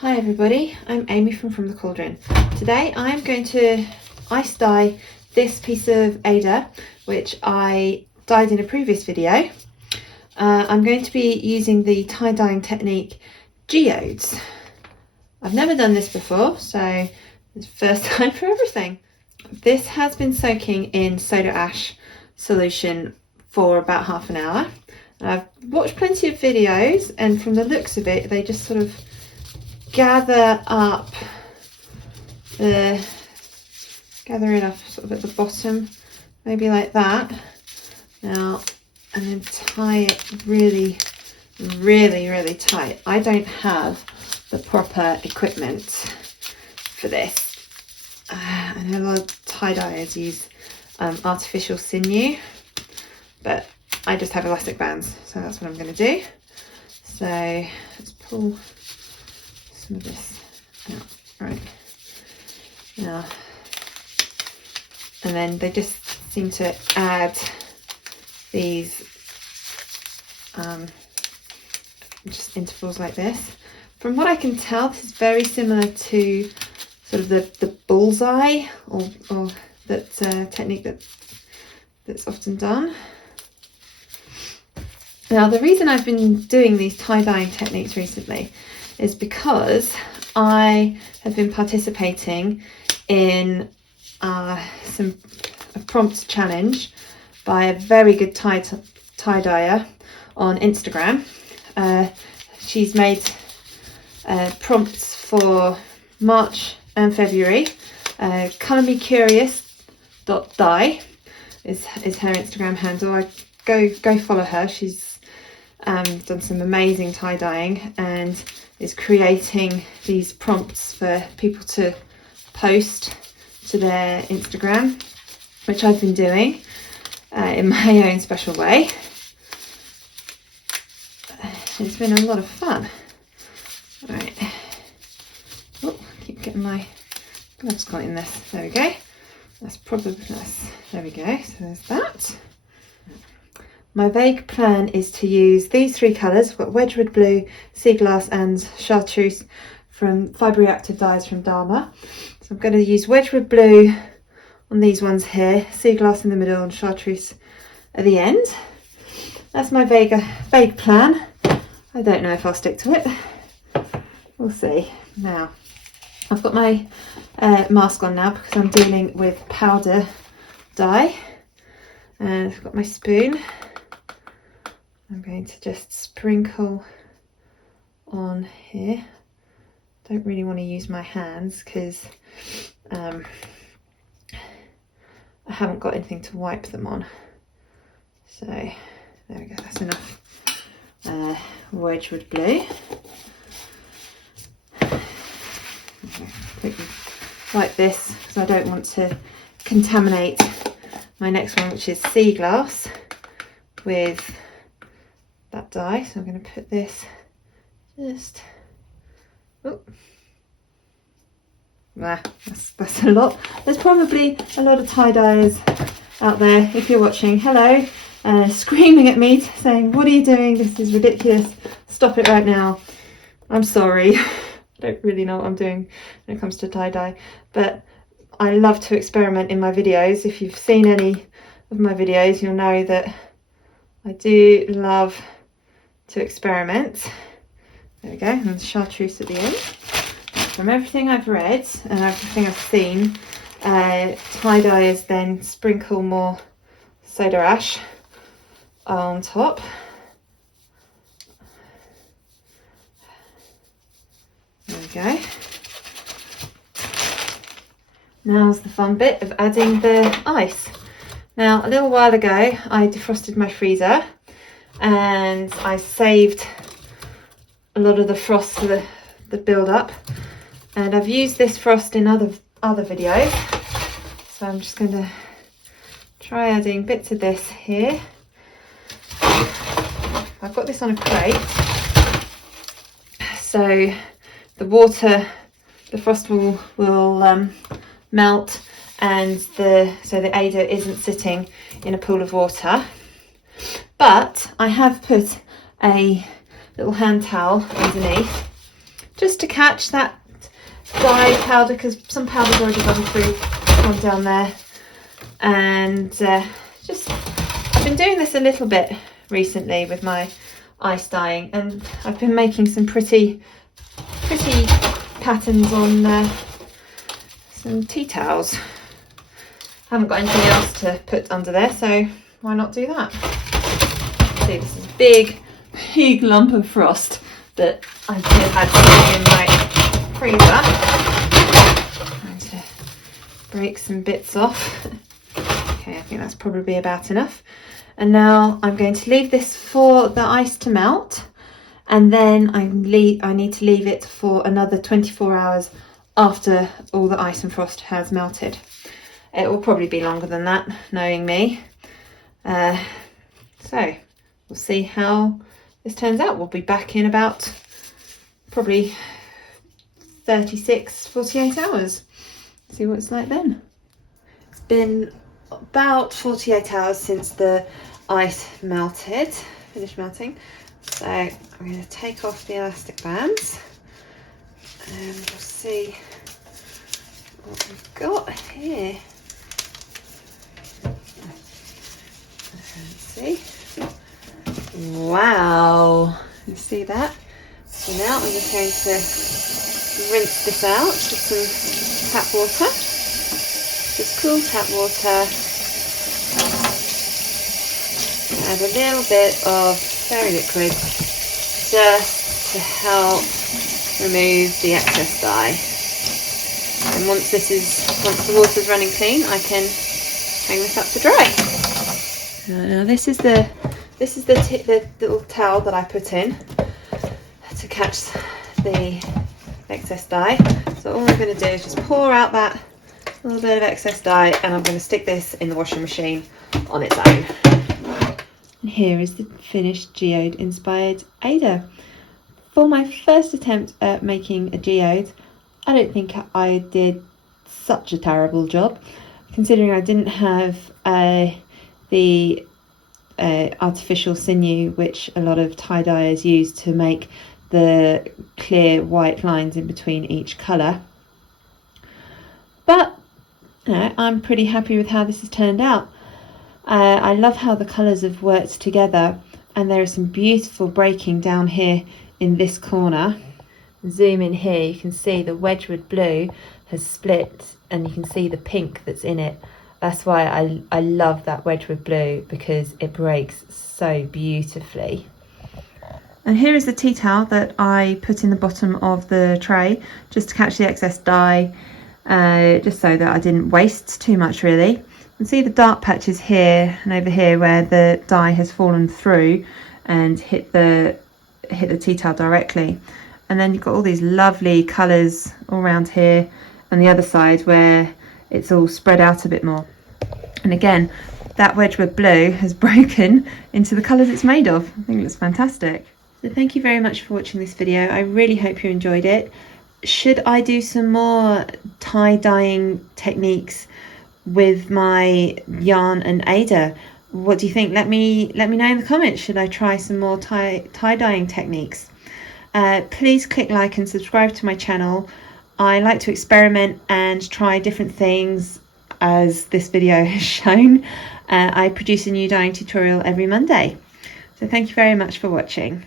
Hi everybody, I'm Amy from the Cauldron. Today I'm going to ice dye this piece of Aida, which I dyed in a previous video. I'm going to be using the tie dyeing technique Geodes. I've never done this before, so it's the first time for everything. This has been soaking in soda ash solution for about half an hour. I've watched plenty of videos, and from the looks of it, they just sort of gather it up sort of at the bottom, maybe like that. Now, and then tie it really tight. I don't have the proper equipment for this. I know a lot of tie-dyers use artificial sinew, but I just have elastic bands, so that's what I'm going to do. So let's pull some of this out, right now, and then they just seem to add these just intervals like this. From what I can tell, this is very similar to sort of the bullseye or that technique that's often done. Now, the reason I've been doing these tie-dyeing techniques recently is because I have been participating in a prompt challenge by a very good tie-dyer on Instagram. She's made prompts for March and February. colormecurious.dye is her Instagram handle. Go follow her. She's done some amazing tie-dyeing and is creating these prompts for people to post to their Instagram, which I've been doing in my own special way. It's been a lot of fun. Right. Oh, I keep getting my gloves caught in this. There we go. That's probably nice. There we go. So there's that. My vague plan is to use these three colours. I've got Wedgewood Blue, Sea Glass and Chartreuse from fibre Reactive dyes from Dharma. So I'm going to use Wedgewood Blue on these ones here, Sea Glass in the middle and Chartreuse at the end. That's my vague plan. I don't know if I'll stick to it. We'll see. Now, I've got my mask on now because I'm dealing with powder dye. And I've got my spoon. I'm going to just sprinkle on here. Don't really want to use my hands because I haven't got anything to wipe them on. So there we go, that's enough Wedgewood Blue. Quickly wipe this because I don't want to contaminate my next one, which is Sea Glass, with that dye. So I'm going to put this just, that's a lot. There's probably a lot of tie-dyers out there, if you're watching, hello, screaming at me saying, what are you doing, this is ridiculous, stop it right now. I'm sorry. I don't really know what I'm doing when it comes to tie-dye, but I love to experiment in my videos. If you've seen any of my videos, you'll know that I do love to experiment. There we go, and Chartreuse at the end. From everything I've read and everything I've seen, tie-dyers then sprinkle more soda ash on top. There we go. Now's the fun bit of adding the ice. Now, a little while ago, I defrosted my freezer and I saved a lot of the frost for the build-up. And I've used this frost in other videos. So I'm just going to try adding bits of this here. I've got this on a crate. So the frost will melt, and so the Aida isn't sitting in a pool of water. But I have put a little hand towel underneath just to catch that dye powder, because some powder's already gone through one down there. And just, I've been doing this a little bit recently with my ice dyeing, and I've been making some pretty patterns on some tea towels. I haven't got anything else to put under there, so why not do that? See, this is a big lump of frost that I could have had sitting in my freezer. I'm trying to break some bits off. Okay, I think that's probably about enough. And now I'm going to leave this for the ice to melt, and then I need to leave it for another 24 hours after all the ice and frost has melted. It will probably be longer than that, knowing me. So we'll see how this turns out. We'll be back in about probably 48 hours. See what it's like then. It's been about 48 hours since the ice finished melting. So I'm going to take off the elastic bands and we'll see what we've got here. Let's see. Wow, you see that? So now I'm just going to rinse this out with some tap water. Just cool tap water. Add a little bit of fairy liquid just to help remove the excess dye. And once the water's running clean, I can hang this up to dry. Now this is the little towel that I put in to catch the excess dye. So all I'm going to do is just pour out that little bit of excess dye, and I'm going to stick this in the washing machine on its own. And here is the finished geode inspired Aida. For my first attempt at making a geode, I don't think I did such a terrible job, considering I didn't have the artificial sinew which a lot of tie-dyers use to make the clear white lines in between each colour. But I'm pretty happy with how this has turned out. I love how the colours have worked together, and there is some beautiful breaking down here in this corner. Zoom in here, you can see the Wedgewood Blue has split, and you can see the pink that's in it. That's why I love that Wedgewood Blue, because it breaks so beautifully. And here is the tea towel that I put in the bottom of the tray just to catch the excess dye, just so that I didn't waste too much really. You can see the dark patches here and over here where the dye has fallen through and hit the tea towel directly. And then you've got all these lovely colours all around here, and the other side where it's all spread out a bit more. And again, that Wedgewood Blue has broken into the colours it's made of. I think it looks fantastic. So thank you very much for watching this video. I really hope you enjoyed it. Should I do some more tie-dyeing techniques with my yarn and Aida? What do you think? Let me know in the comments. Should I try some more tie-dyeing techniques? Please click like and subscribe to my channel. I like to experiment and try different things, as this video has shown. I produce a new dyeing tutorial every Monday. So thank you very much for watching.